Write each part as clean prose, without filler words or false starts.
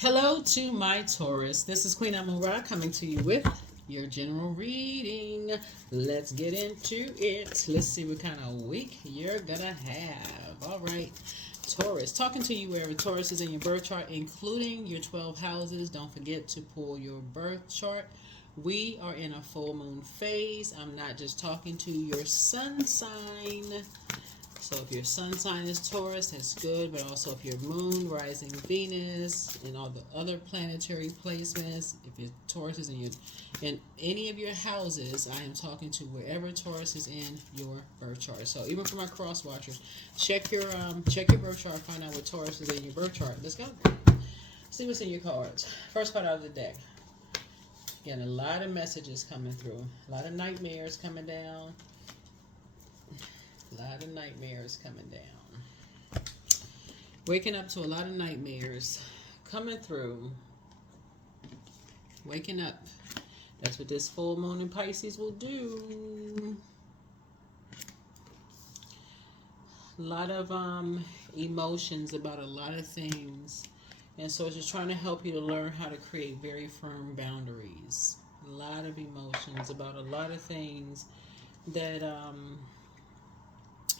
Hello to my Taurus. This is Queen Amun Ra coming to you with your general reading. Let's get into it. Let's see what kind of week you're gonna have. All right, Taurus. Talking to you wherever Taurus is in your birth chart, including your 12 houses. Don't forget to pull your birth chart. We are in a full moon phase. I'm not just talking to your sun sign. So if your sun sign is Taurus, that's good. But also if your moon, rising Venus, and all the other planetary placements, if your Taurus is in any of your houses, I am talking to wherever Taurus is in your birth chart. So even for my cross watchers, check your birth chart, find out what Taurus is in your birth chart. Let's go. See what's in your cards. First card out of the deck. Again, a lot of messages coming through. A lot of nightmares coming down. A lot of nightmares coming down. Waking up to a lot of nightmares coming through. Waking up. That's what this full moon in Pisces will do. A lot of emotions about a lot of things. And so it's just trying to help you to learn how to create very firm boundaries. A lot of emotions about a lot of things that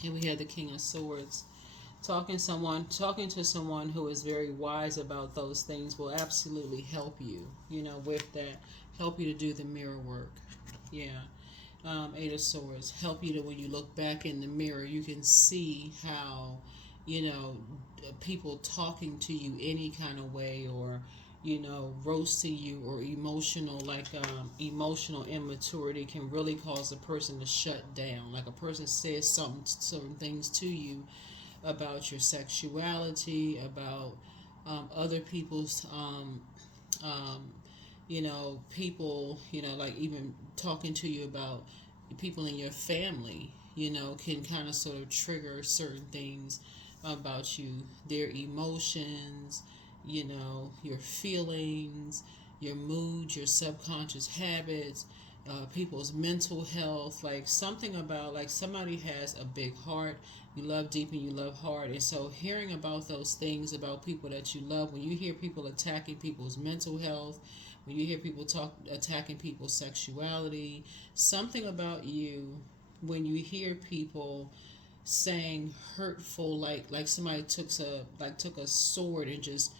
and we had the King of Swords. Talking to someone who is very wise about those things will absolutely help you, with that. Help you to do the mirror work. Yeah. Eight of Swords. Help you to, when you look back in the mirror, you can see how, people talking to you any kind of way, or roasting you, or emotional immaturity can really cause a person to shut down. Like a person says certain things to you about your sexuality, about other people's, people, like even talking to you about people in your family, can kind of sort of trigger certain things about you, their emotions, your feelings, your mood, your subconscious habits, people's mental health, like something about, like somebody has a big heart, you love deep and you love hard. And so hearing about those things about people that you love, when you hear people attacking people's mental health, when you hear people attacking people's sexuality, something about you, when you hear people saying hurtful, like somebody took a sword and just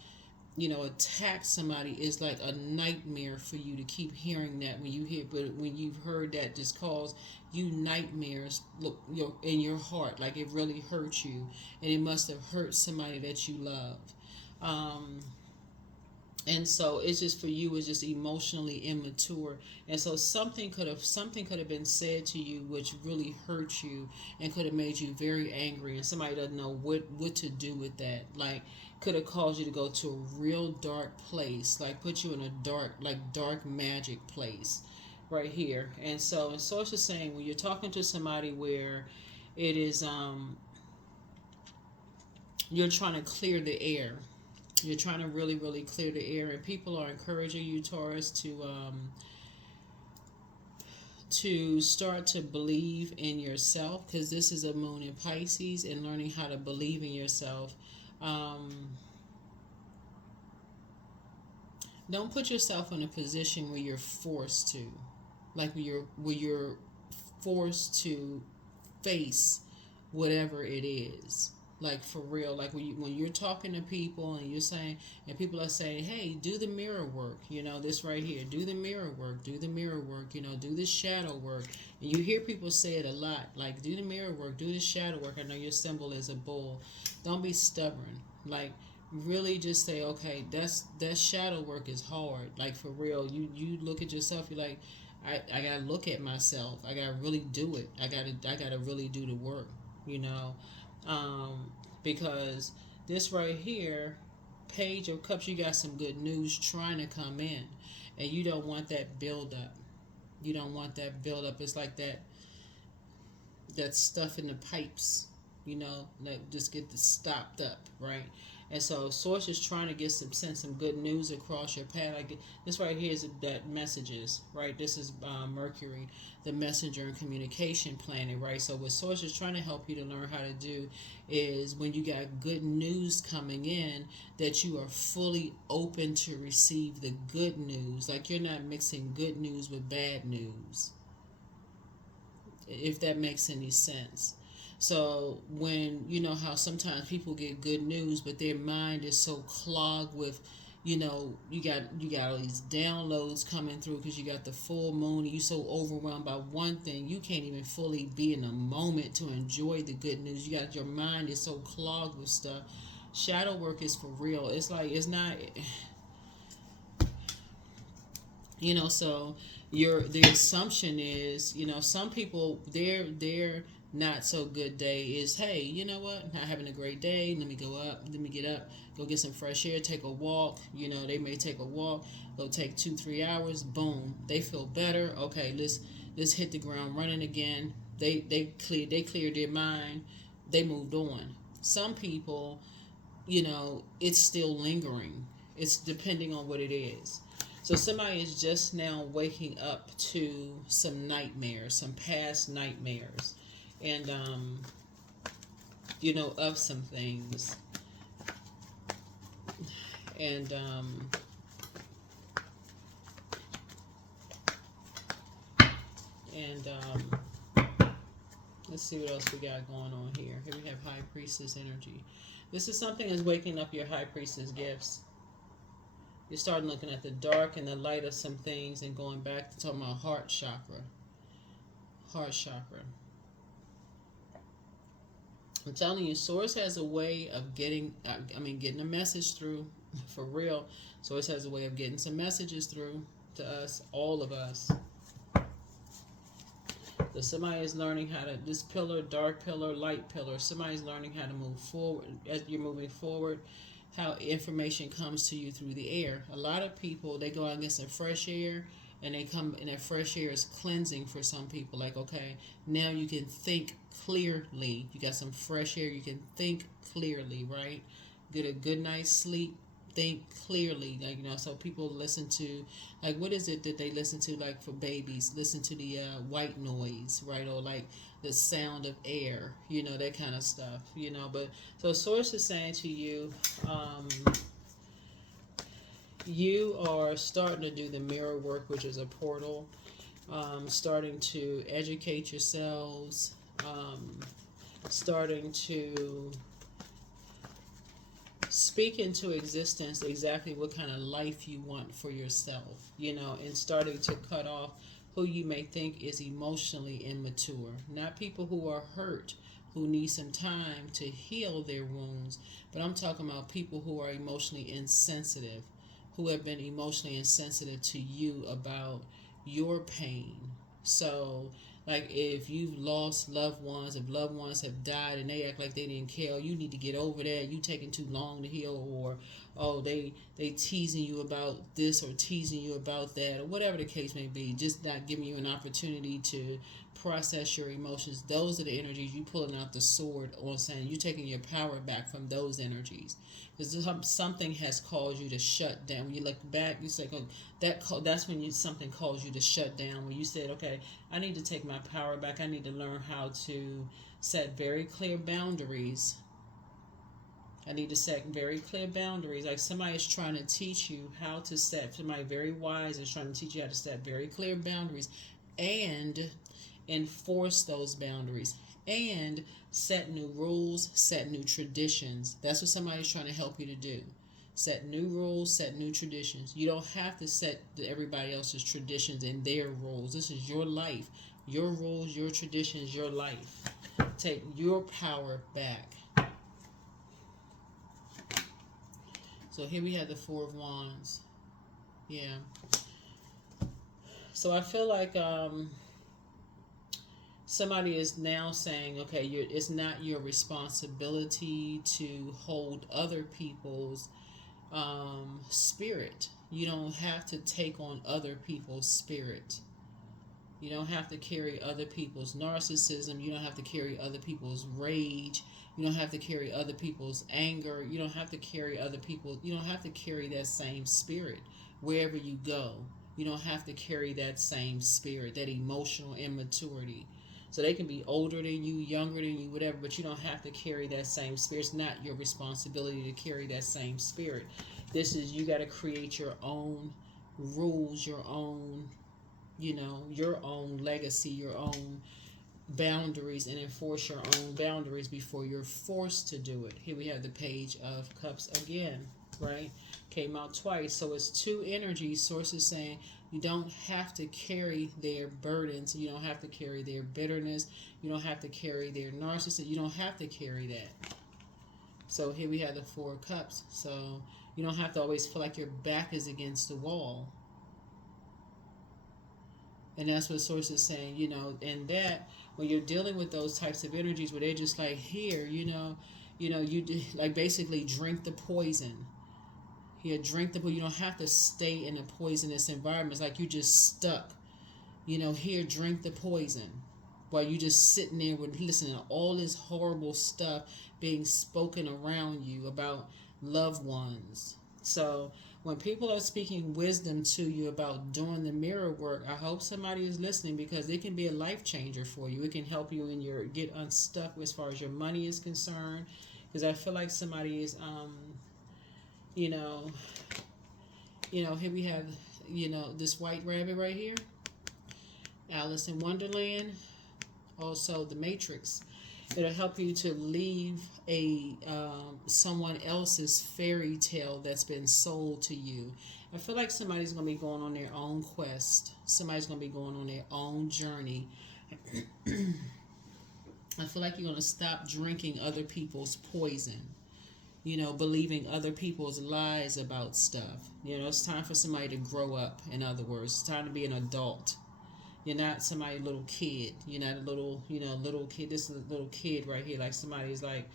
attack somebody, is like a nightmare for you to keep hearing that. But when you've heard that, just cause you nightmares, look, in your heart, like it really hurts you, and it must have hurt somebody that you love. And so it's just, for you, it's just emotionally immature. And so something could have been said to you which really hurt you and could have made you very angry, and somebody doesn't know what to do with that. Like, could have caused you to go to a real dark place, like put you in a dark magic place right here. And so it's just saying, when you're talking to somebody where it is you're trying to clear the air, you're trying to really, really clear the air, and people are encouraging you, Taurus, to start to believe in yourself, because this is a moon in Pisces, and learning how to believe in yourself. Don't put yourself in a position where you're forced to, like where you're forced to face whatever it is. Like, for real, like when you're talking to people and you're saying, and people are saying, hey, do the mirror work, this right here, do the mirror work, do the mirror work, do this shadow work. And you hear people say it a lot, like, do the mirror work, do the shadow work. I know your symbol is a bull. Don't be stubborn. Like, really just say, okay, that shadow work is hard. Like, for real, you look at yourself, you're like, I gotta look at myself, I gotta really do it, I gotta really do the work, because this right here, Page of Cups, you got some good news trying to come in, and you don't want that build up. You don't want that build up. It's like that stuff in the pipes, that just get stopped up, right? And so Source is trying to get send some good news across your path. Like this right here is that messages, right? This is Mercury, the messenger and communication planet, right? So what Source is trying to help you to learn how to do is when you got good news coming in, that you are fully open to receive the good news. Like you're not mixing good news with bad news, if that makes any sense. So when you know how sometimes people get good news, but their mind is so clogged with, you got all these downloads coming through because you got the full moon. And you so overwhelmed by one thing, you can't even fully be in a moment to enjoy the good news. You got your mind is so clogged with stuff. Shadow work is for real. It's like it's not. So the assumption is, some people their not so good day is, hey, you know what, not having a great day, let me get up, go get some fresh air, take a walk. They may take a walk, go take 2-3 hours, boom, they feel better. Okay, let's hit the ground running again. They cleared their mind, they moved on. Some people, it's still lingering. It's depending on what it is. So somebody is just now waking up to some nightmares, some past nightmares, and of some things, and let's see what else we got going on here. Here we have High Priestess energy. This is something that's waking up your High Priestess gifts. You're starting looking at the dark and the light of some things and going back to talking about heart chakra. Heart chakra. I'm telling you, Source has a way of getting a message through, for real. Source has a way of getting some messages through to us, all of us. So somebody is learning how to, this pillar, dark pillar, light pillar, somebody's learning how to move forward. As you're moving forward, how information comes to you through the air. A lot of people, they go out and get some fresh air, and they come, and that fresh air is cleansing for some people. Like, okay, now you can think clearly. You got some fresh air, you can think clearly, right? Get a good night's sleep, think clearly. Like, so people listen to, like, what is it that they listen to, like, for babies? Listen to the white noise, right? Or like the sound of air, that kind of stuff, But so Source is saying to you, you are starting to do the mirror work, which is a portal, starting to educate yourselves, starting to speak into existence exactly what kind of life you want for yourself, and starting to cut off who you may think is emotionally immature. Not people who are hurt, who need some time to heal their wounds, but I'm talking about people who are emotionally insensitive, who have been emotionally insensitive to you about your pain. So, like, if you've lost loved ones, if loved ones have died and they act like they didn't care, you need to get over that, you taking too long to heal, or they teasing you about this or teasing you about that, or whatever the case may be, just not giving you an opportunity to process your emotions. Those are the energies you pulling out the sword on, saying you taking your power back from those energies, because something has caused you to shut down. When you look back, you say, oh, that's when something caused you to shut down, when you said, okay, I need to take my power back. I need to learn how to set very clear boundaries. I need to set very clear boundaries. Like somebody is trying to teach you how to set, somebody very wise is trying to teach you how to set very clear boundaries and enforce those boundaries and set new rules, set new traditions. That's what somebody's trying to help you to do. Set new rules, set new traditions. You don't have to set everybody else's traditions and their rules. This is your life, your rules, your traditions, your life. Take your power back. So here we have the Four of Wands. Yeah. So I feel like somebody is now saying, okay, it's not your responsibility to hold other people's spirit. You don't have to take on other people's spirit. You don't have to carry other people's narcissism. You don't have to carry other people's rage. You don't have to carry other people's anger. You don't have to carry other people. You don't have to carry that same spirit wherever you go. You don't have to carry that same spirit, that emotional immaturity. So they can be older than you, younger than you, whatever, but you don't have to carry that same spirit. It's not your responsibility to carry that same spirit. This is, you got to create your own rules, your own, your own legacy, your own boundaries, and enforce your own boundaries before you're forced to do it. Here we have the Page of Cups again, right? Came out twice. So it's two energies, sources saying you don't have to carry their burdens. You don't have to carry their bitterness. You don't have to carry their narcissism. You don't have to carry that. So here we have the Four of Cups. So you don't have to always feel like your back is against the wall. And that's what source is saying, and that when you're dealing with those types of energies where they're just like, here, you like basically drink the poison. Here, drink the poison. You don't have to stay in a poisonous environment. It's like you just stuck. Here, drink the poison. While you just sitting there with listening to all this horrible stuff being spoken around you about loved ones. So when people are speaking wisdom to you about doing the mirror work, I hope somebody is listening, because it can be a life changer for you. It can help you in your get unstuck as far as your money is concerned. Because I feel like somebody is, here we have, this white rabbit right here. Alice in Wonderland. Also the Matrix. It'll help you to leave a someone else's fairy tale that's been sold to you. I feel like somebody's going to be going on their own quest. Somebody's going to be going on their own journey. I feel like you're going to stop drinking other people's poison. Believing other people's lies about stuff. It's time for somebody to grow up, in other words. It's time to be an adult. You're not somebody little kid. You're not a little kid. This is a little kid right here. Like somebody's like,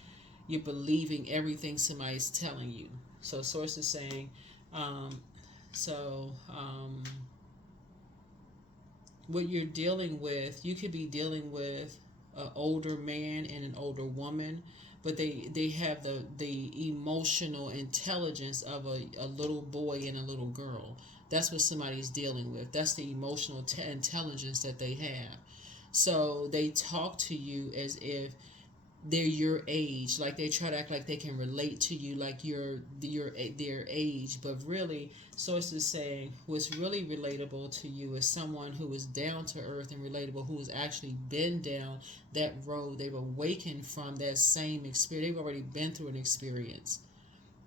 you're believing everything somebody's telling you. So source is saying, what you're dealing with, you could be dealing with an older man and an older woman, but they have the emotional intelligence of a little boy and a little girl. That's what somebody's dealing with. That's the emotional intelligence that they have. So they talk to you as if they're your age. Like they try to act like they can relate to you like you're their age. But really, source is saying what's really relatable to you is someone who is down to earth and relatable, who has actually been down that road. They've awakened from that same experience. They've already been through an experience.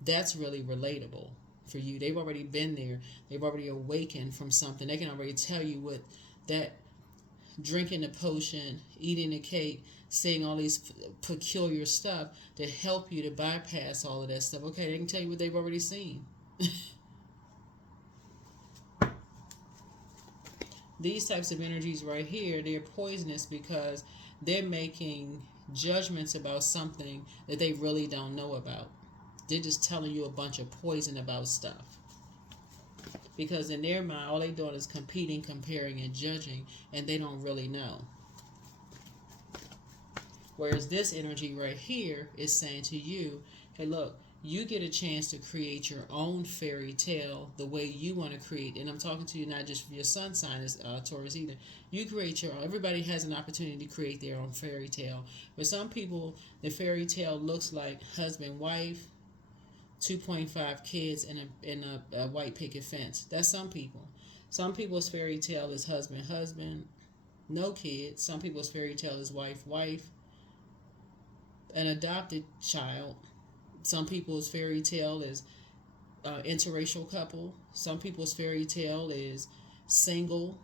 That's really relatable for you. They've already been there. They've already awakened from something. They can already tell you what that drinking the potion, eating the cake, saying all these peculiar stuff to help you to bypass all of that stuff. Okay, they can tell you what they've already seen. These types of energies right here, they're poisonous because they're making judgments about something that they really don't know about. They're just telling you a bunch of poison about stuff. Because in their mind, all they're doing is competing, comparing, and judging, and they don't really know. Whereas this energy right here is saying to you, hey, look, you get a chance to create your own fairy tale the way you want to create. And I'm talking to you not just for your sun sign is Taurus either. You create your own. Everybody has an opportunity to create their own fairy tale. But some people, the fairy tale looks like husband, wife, 2.5 kids, and a white picket fence. That's some people. Some people's fairy tale is husband, no kids. Some people's fairy tale is wife, an adopted child. Some people's fairy tale is interracial couple. Some people's fairy tale is single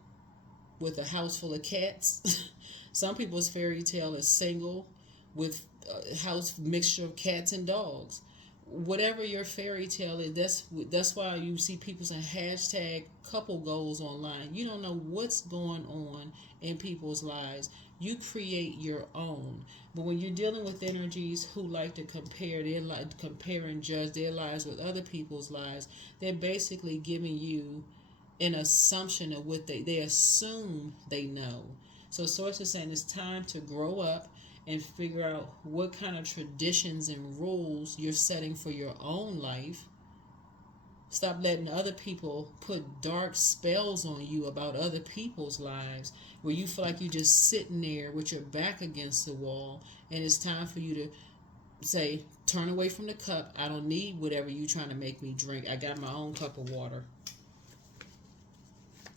with a house full of cats. Some people's fairy tale is single with a house mixture of cats and dogs. Whatever your fairy tale is, that's why you see people saying hashtag couple goals online. You don't know what's going on in people's lives. You create your own. But when you're dealing with energies who like to compare and judge their lives with other people's lives, they're basically giving you an assumption of what they assume they know. So Source is saying it's time to grow up and figure out what kind of traditions and rules you're setting for your own life. Stop letting other people put dark spells on you about other people's lives, where you feel like you're just sitting there with your back against the wall, and it's time for you to say, turn away from the cup. I don't need whatever you trying to make me drink. I got my own cup of water.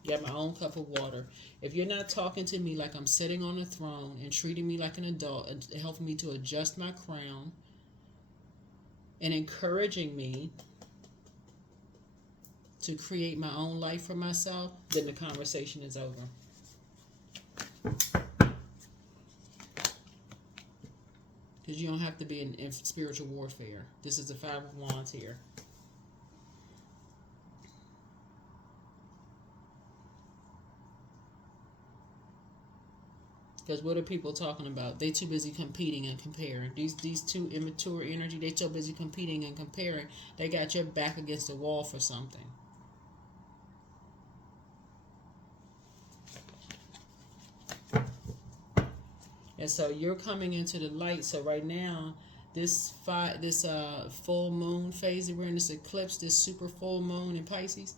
Got my own cup of water. If you're not talking to me like I'm sitting on a throne and treating me like an adult and helping me to adjust my crown and encouraging me to create my own life for myself, then the conversation is over. Because you don't have to be in spiritual warfare. This is the Five of Wands here. Because what are people talking about? They too busy competing and comparing. These two immature energy, they so busy competing and comparing. They got your back against the wall for something. And so you're coming into the light. So right now, this full moon phase that we're in, this eclipse, this super full moon in Pisces,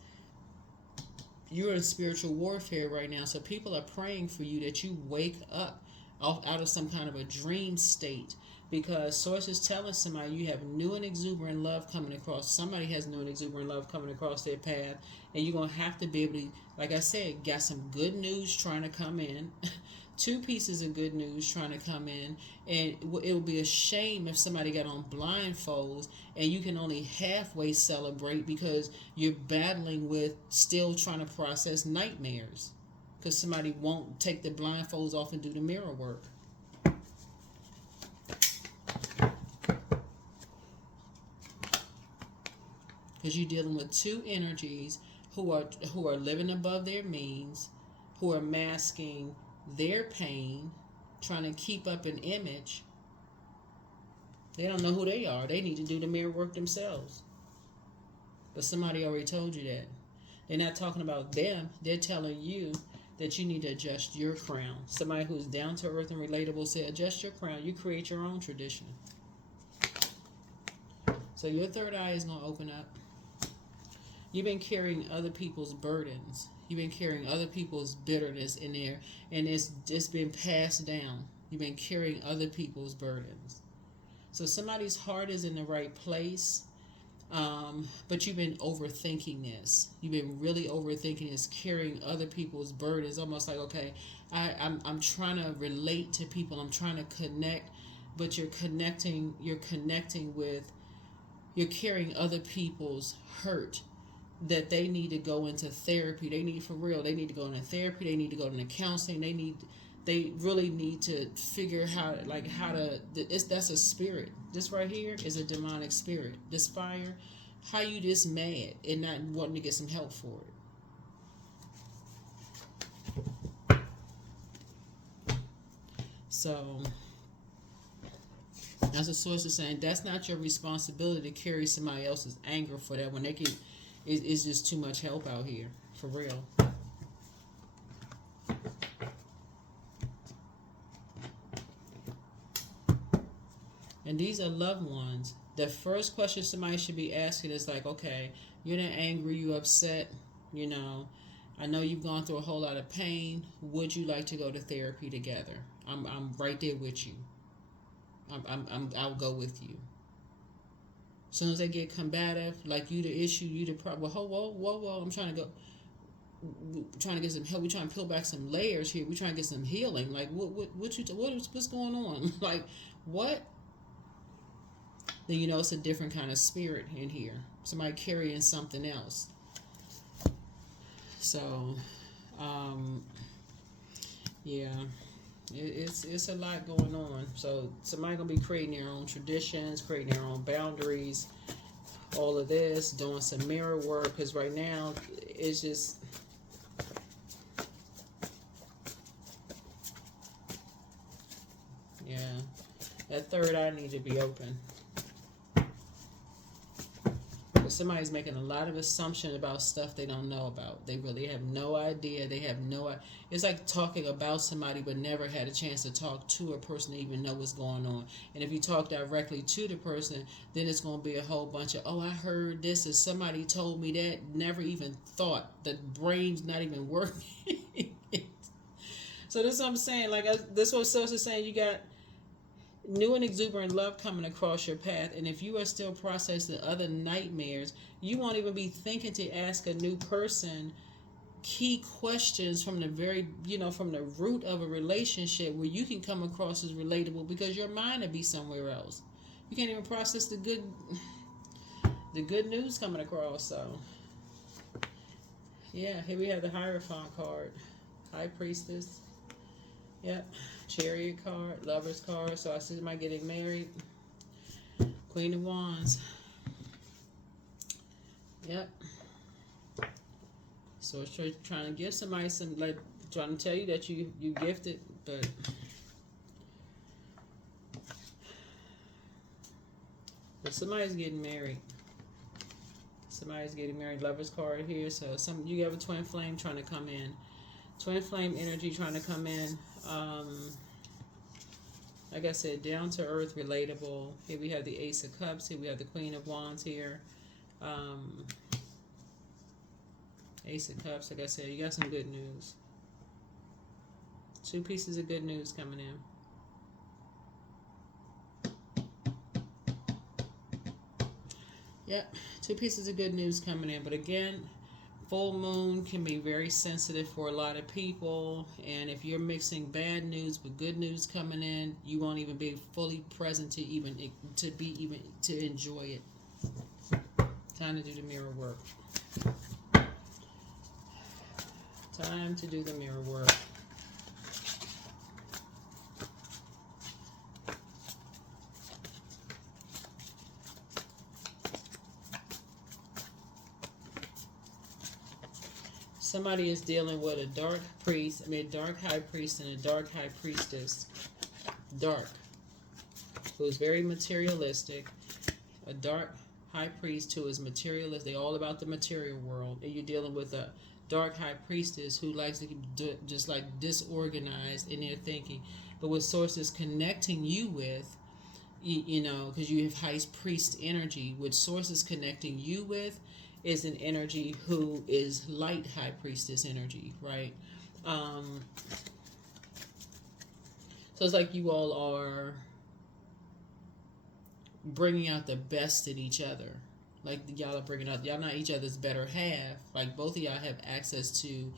you're in spiritual warfare right now. So people are praying for you that you wake up out of some kind of a dream state, because Source is telling somebody you have new and exuberant love coming across. Somebody has new and exuberant love coming across their path, and you're going to have to be able to, like I said, got some good news trying to come in. Two pieces of good news trying to come in, and it would be a shame if somebody got on blindfolds and you can only halfway celebrate because you're battling with still trying to process nightmares because somebody won't take the blindfolds off and do the mirror work. Because you're dealing with two energies who are living above their means, who are masking their pain, trying to keep up an image. They don't know who they are. They need to do the mirror work themselves. But somebody already told you that. They're not talking about them. They're telling you that you need to adjust your crown. Somebody who's down to earth and relatable said, adjust your crown. You create your own tradition. So your third eye is going to open up. You've been carrying other people's burdens. You've been carrying other people's bitterness in there, and it's just been passed down. You've been carrying other people's burdens. So somebody's heart is in the right place, but you've been overthinking this. You've been really overthinking this, carrying other people's burdens. Almost like, okay, I'm trying to relate to people. I'm trying to connect, but you're carrying other people's hurt, that they need to go into therapy. They need They need to go into therapy. They need to go into counseling. They really need to figure that's a spirit. This right here is a demonic spirit. This fire, how you this mad and not wanting to get some help for it. So as a Source is saying, that's not your responsibility to carry somebody else's anger for that when they can. It's just too much help out here, for real. And these are loved ones. The first question somebody should be asking is like, okay, you're not angry, you upset, I know you've gone through a whole lot of pain. Would you like to go to therapy together? I'm right there with you. I'll go with you. As soon as they get combative, like you the issue, you the problem. Whoa! I'm trying to go, trying to get some help. We're trying to peel back some layers here. We're trying to get some healing. Like what's going on? Like what? Then it's a different kind of spirit in here. Somebody carrying something else. So, yeah. It's a lot going on. So somebody gonna be creating their own traditions, creating their own boundaries, all of this, doing some mirror work. Because right now it's just that third eye need to be open. But somebody's making a lot of assumption about stuff they don't know about. They really have no idea. They have no. It's like talking about somebody but never had a chance to talk to a person to even know what's going on. And if you talk directly to the person, then it's going to be a whole bunch of, oh, I heard this, or somebody told me that. Never even thought. The brain's not even working. So this is what I'm saying. Like this is what Source is saying. You got new and exuberant love coming across your path, and if you are still processing other nightmares, you won't even be thinking to ask a new person key questions from the very, from the root of a relationship where you can come across as relatable, because your mind will be somewhere else. You can't even process the good news coming across. So yeah, here we have the Hierophant card, High Priestess. Yep. Chariot card, Lover's card. So I see somebody getting married. Queen of Wands. Yep. So it's trying to give somebody some, like, trying to tell you that you gifted, but somebody's getting married. Somebody's getting married. Lover's card here. So you have a twin flame trying to come in. Twin flame energy trying to come in. Like I said, down to earth, relatable. Here we have the Ace of Cups. Here we have the Queen of Wands here. Ace of Cups. Like I said, you got some good news. 2 pieces of good news coming in. Yep, 2 pieces of good news coming in. But again, full moon can be very sensitive for a lot of people, and if you're mixing bad news with good news coming in, you won't even be fully present to enjoy it. Time to do the mirror work. Time to do the mirror work. Somebody is dealing with a dark high priest and a dark high priestess. Dark. Who's very materialistic. A dark high priest who is materialist. They're all about the material world. And you're dealing with a dark high priestess who likes to be just like disorganized in their thinking. But what Source is connecting you with, because you have high priest energy, what Source is connecting you with is an energy who is light high priestess energy, right? So it's like you all are bringing out the best in each other. Like y'all are bringing out, y'all not each other's better half. Like both of y'all have access to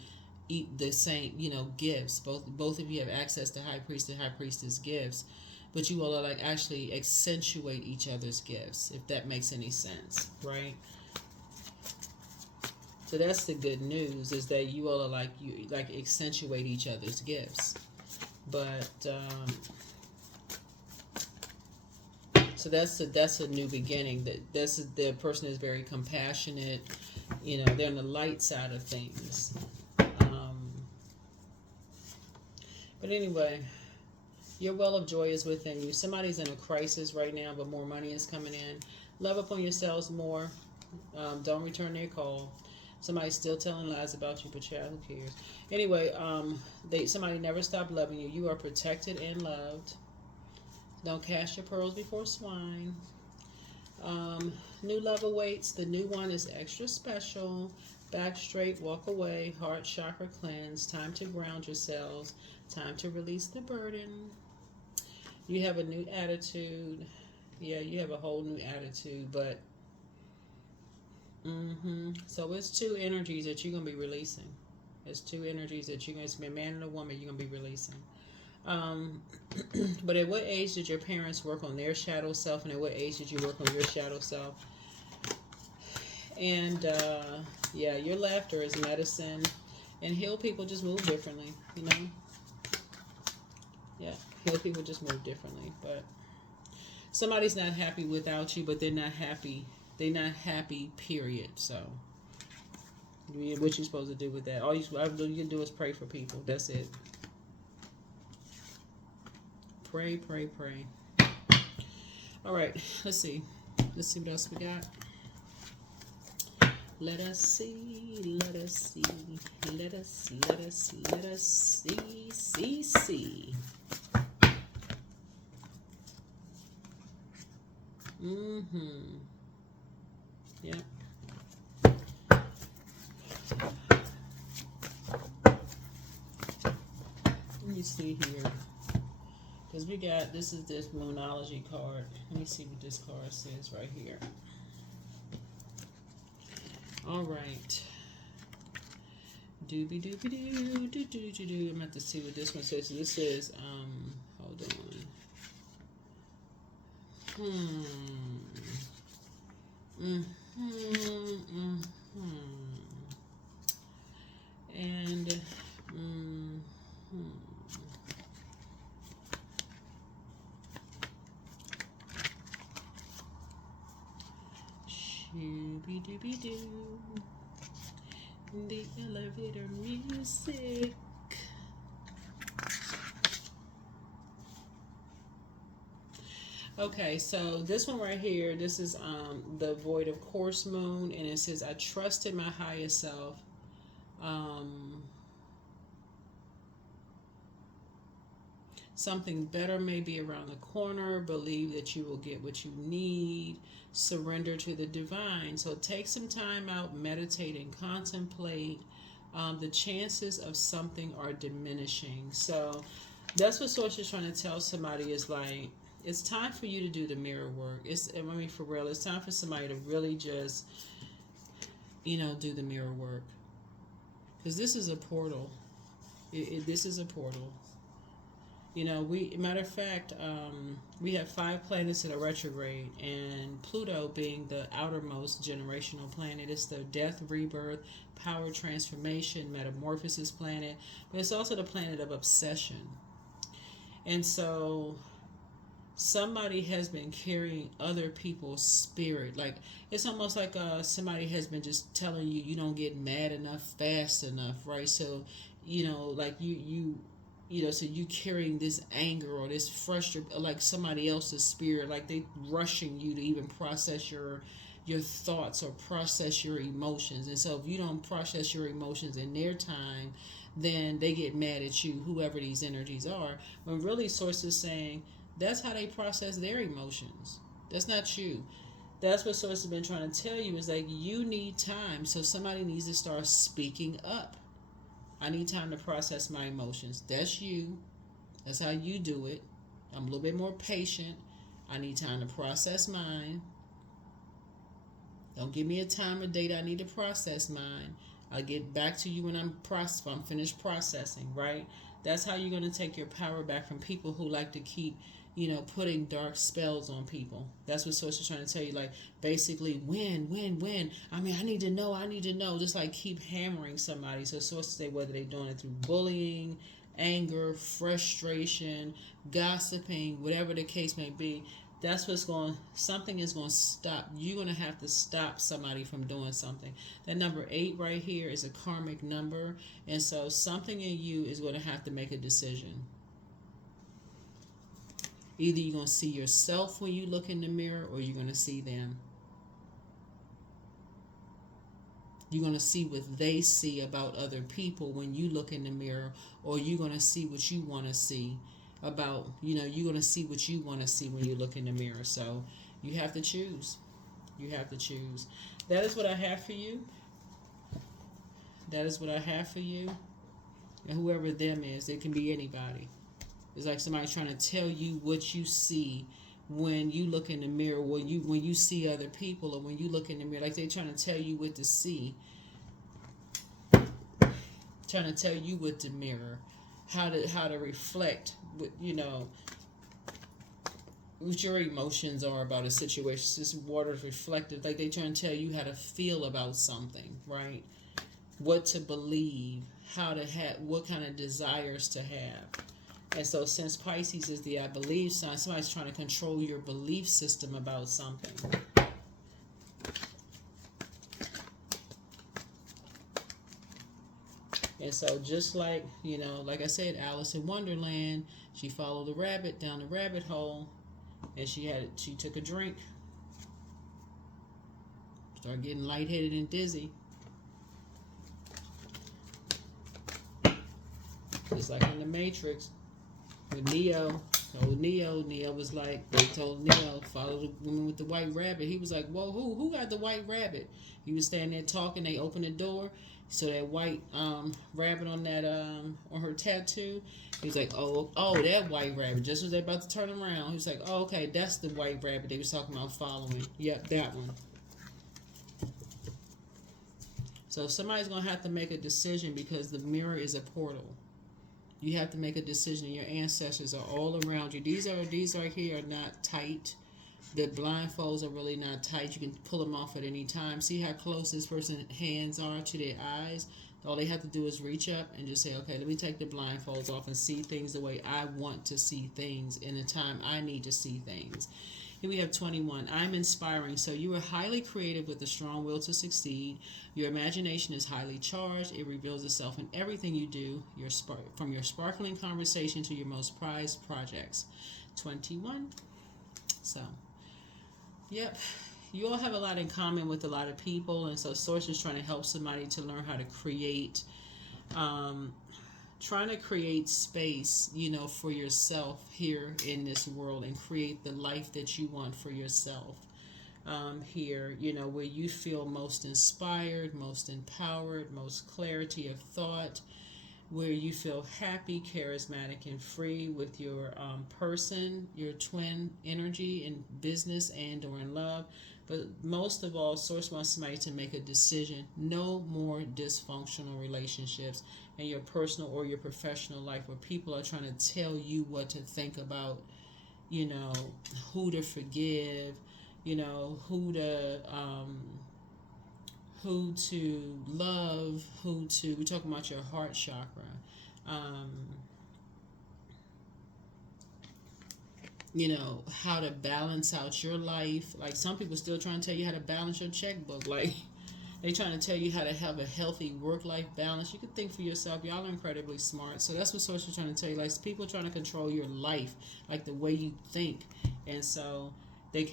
eat the same, gifts. Both of you have access to high priest and high priestess gifts, but you all are like actually accentuate each other's gifts, if that makes any sense, right? So that's the good news, is that you all are you accentuate each other's gifts. But so that's a new beginning. The person is very compassionate. They're on the light side of things. But anyway, your well of joy is within you. Somebody's in a crisis right now, but more money is coming in. Love up on yourselves more. Don't return their call. Somebody's still telling lies about you, but child, who cares? Anyway, somebody never stopped loving you. You are protected and loved. Don't cast your pearls before swine. New love awaits. The new one is extra special. Back straight, walk away. Heart chakra cleanse. Time to ground yourselves. Time to release the burden. You have a new attitude. Yeah, you have a whole new attitude, but so it's 2 energies that you're going to be releasing. It's 2 energies that you're going to be, a man and a woman, you're going to be releasing. But at what age did your parents work on their shadow self, and at what age did you work on your shadow self? And yeah, your laughter is medicine, and heal people just move differently, Yeah, heal people just move differently. But somebody's not happy without you, but they're not happy. They're not happy, period. So what you supposed to do with that? All you can do is pray for people. That's it. Pray, pray, pray. All right, let's see what else we got. Let us see, let us see, let us see, let us see, let us see. Yep. Let me see here. Because we got, this is this Moonology card. Let me see what this card says right here. All right. Doobie doobie doo, doo doo doo doo. I'm going to have to see what this one says. So this says, hold on. And, shooby dooby doo. The elevator music. Okay, so this one right here, this is the Void of Course Moon, and it says, I trust in my higher self. Something better may be around the corner. Believe that you will get what you need. Surrender to the divine. So take some time out, meditate and contemplate. The chances of something are diminishing. So that's what Source is trying to tell somebody, is like, it's time for you to do the mirror work. I mean, for real, it's time for somebody to really just, do the mirror work. Because this is a portal. This is a portal. Matter of fact, we have 5 planets in a retrograde, and Pluto being the outermost generational planet. It's the death, rebirth, power transformation, metamorphosis planet, but it's also the planet of obsession. And so somebody has been carrying other people's spirit. Like, it's almost like somebody has been just telling you, you don't get mad enough fast enough, right? So, like so you carrying this anger or this frustration, like somebody else's spirit, like they rushing you to even process your thoughts or process your emotions. And so if you don't process your emotions in their time, then they get mad at you, whoever these energies are. When really Source is saying that's how they process their emotions. That's not you. That's what Source has been trying to tell you, is like, you need time. So somebody needs to start speaking up. I need time to process my emotions. That's you. That's how you do it. I'm a little bit more patient. I need time to process mine. Don't give me a time or date I need to process mine. I'll get back to you when I'm finished processing, right? That's how you're going to take your power back from people who like to keep, putting dark spells on people. That's what Source is trying to tell you. Like, basically, when. I mean, I need to know. Just like keep hammering somebody. So Source say whether they're doing it through bullying, anger, frustration, gossiping, whatever the case may be. That's something is going to stop. You're going to have to stop somebody from doing something. That number 8 right here is a karmic number. And so something in you is going to have to make a decision. Either you're going to see yourself when you look in the mirror, or you're going to see them. You're going to see what they see about other people when you look in the mirror, or you're going to see what you want to see about, you're going to see what you want to see when you look in the mirror. So you have to choose. You have to choose. That is what I have for you. That is what I have for you. And whoever them is, it can be anybody. It's like somebody trying to tell you what you see when you look in the mirror, when you see other people, or when you look in the mirror, like they're trying to tell you what to see. Trying to tell you what to mirror, how to reflect, what your emotions are about a situation. This water is reflective. Like they're trying to tell you how to feel about something, right? What to believe, how to have, what kind of desires to have. And so since Pisces is the I believe sign, somebody's trying to control your belief system about something. And so just like, like I said, Alice in Wonderland, she followed the rabbit down the rabbit hole, and she took a drink. Start getting lightheaded and dizzy. Just like in the Matrix with Neo. Neo was like, they told Neo, follow the woman with the white rabbit. He was like, whoa, who got the white rabbit? He was standing there talking. They opened the door. So that white rabbit on that on her tattoo, he was like, oh, that white rabbit. Just as they about to turn around, he was like, oh, okay, that's the white rabbit they was talking about following. Yep, that one. So somebody's gonna have to make a decision because the mirror is a portal. You have to make a decision. Your ancestors are all around you. These right here are not tight. The blindfolds are really not tight. You can pull them off at any time. See how close this person's hands are to their eyes? All they have to do is reach up and just say, okay, let me take the blindfolds off and see things the way I want to see things in the time I need to see things. Here we have 21. I'm inspiring. So you are highly creative with a strong will to succeed. Your imagination is highly charged. It reveals itself in everything you do, from your sparkling conversation to your most prized projects. 21. So, yep. You all have a lot in common with a lot of people. And so Source is trying to help somebody to learn how to create trying to create space, for yourself here in this world and create the life that you want for yourself here, where you feel most inspired, most empowered, most clarity of thought, where you feel happy, charismatic, and free with your person, your twin energy in business and or in love. But most of all, Source wants somebody to make a decision. No more dysfunctional relationships in your personal or your professional life where people are trying to tell you what to think about, who to forgive, who to love, we're talking about your heart chakra. How to balance out your life. Like some people still trying to tell you how to balance your checkbook. Like they trying to tell you how to have a healthy work-life balance. You can think for yourself. Y'all are incredibly smart. So that's what Source is trying to tell you. Like people trying to control your life, like the way you think. And so they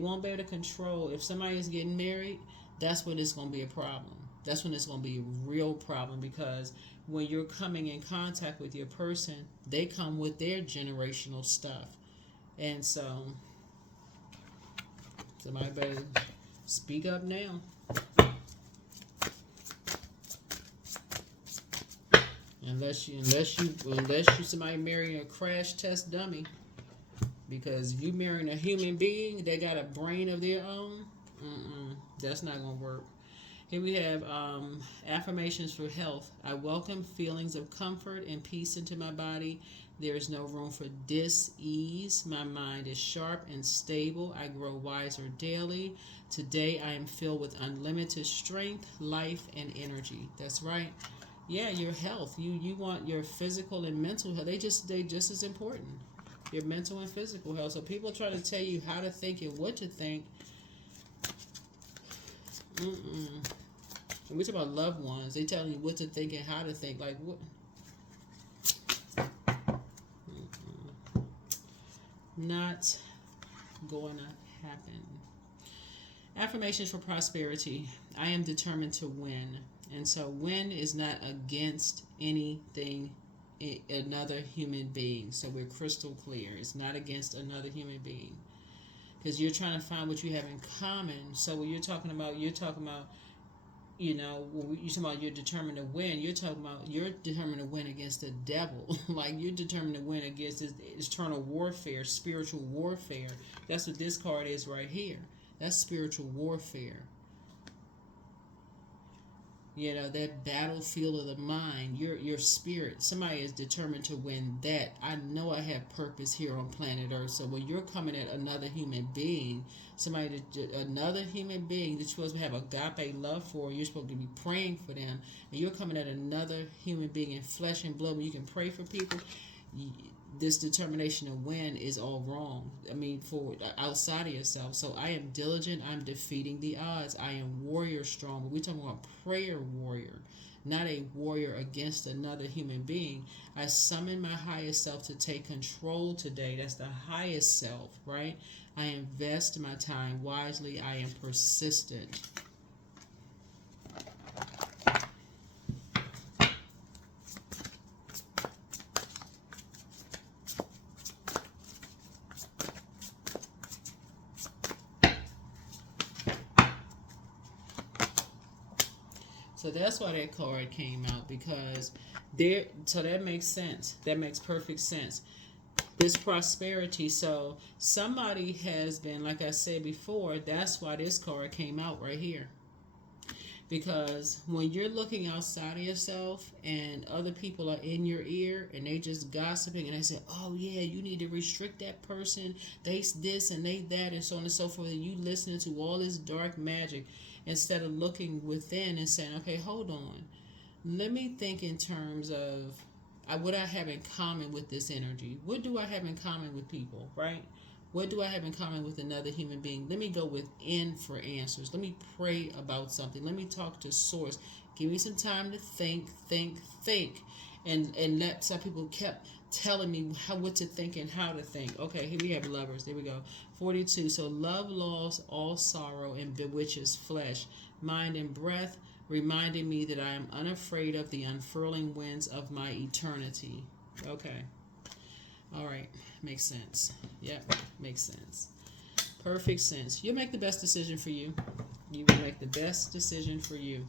won't be able to control. If somebody is getting married, that's when it's going to be a problem. That's when it's going to be a real problem because when you're coming in contact with your person, they come with their generational stuff. And so, somebody better speak up now. Unless you somebody marrying a crash test dummy, because if you marrying a human being, they got a brain of their own. That's not gonna work. Here we have affirmations for health. I welcome feelings of comfort and peace into my body. There is no room for dis-ease. My mind is sharp and stable. I grow wiser daily. Today I am filled with unlimited strength, life, and energy. That's right. Yeah, your health. You want your physical and mental health. They just as important. Your mental and physical health. So people try to tell you how to think and what to think. And we talk about loved ones. They telling you what to think and how to think. Like what? Not going to happen. Affirmations for prosperity. I am determined to win. And so win is not against anything, another human being. So we're crystal clear. It's not against another human being. Because you're trying to find what you have in common. So when you're talking about, when you're talking about you're determined to win, you're determined to win against the devil. Like you're determined to win against this eternal warfare, spiritual warfare. That's what this card is right here. That's spiritual warfare. That battlefield of the mind, your spirit. Somebody is determined to win that. I know I have purpose here on planet Earth. So when you're coming at another human being, another human being that you're supposed to have agape love for, you're supposed to be praying for them, and you're coming at another human being in flesh and blood when you can pray for people, this determination to win is all wrong. I mean, for outside of yourself. So I am diligent. I'm defeating the odds. I am warrior strong. But we're talking about prayer warrior, not a warrior against another human being. I summon my highest self to take control today. That's the highest self, right? I invest my time wisely. I am persistent. So that's why that card came out, because there. So that makes sense. That makes perfect sense. This prosperity. So somebody has been, like I said before, that's why this card came out right here. Because when you're looking outside of yourself and other people are in your ear and they just gossiping and they say, oh yeah, you need to restrict that person, they this and they that and so on and so forth, and you listening to all this dark magic instead of looking within and saying, okay, hold on, let me think in terms of what I have in common with this energy. What do I have in common with people, right? What do I have in common with another human being? Let me go within for answers. Let me pray about something. Let me talk to source. Give me some time to think. And that some people kept telling me what to think and how to think. Okay, here we have lovers. There we go. 42. So love lulls all sorrow and bewitches flesh, mind and breath, reminding me that I am unafraid of the unfurling winds of my eternity. Okay. All right. Makes sense. Yep. Makes sense. Perfect sense. You'll make the best decision for you. You will make the best decision for you.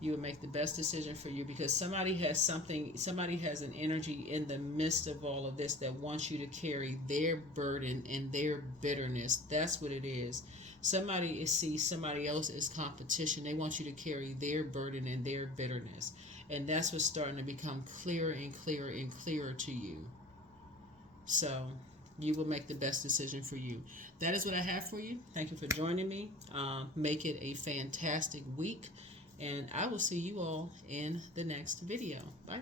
You will make the best decision for you, because somebody has an energy in the midst of all of this that wants you to carry their burden and their bitterness. That's what it is. Somebody sees somebody else as competition. They want you to carry their burden and their bitterness. And that's what's starting to become clearer and clearer and clearer to you. So you will make the best decision for you. That is what I have for you. Thank you for joining me. Make it a fantastic week. And I will see you all in the next video. Bye.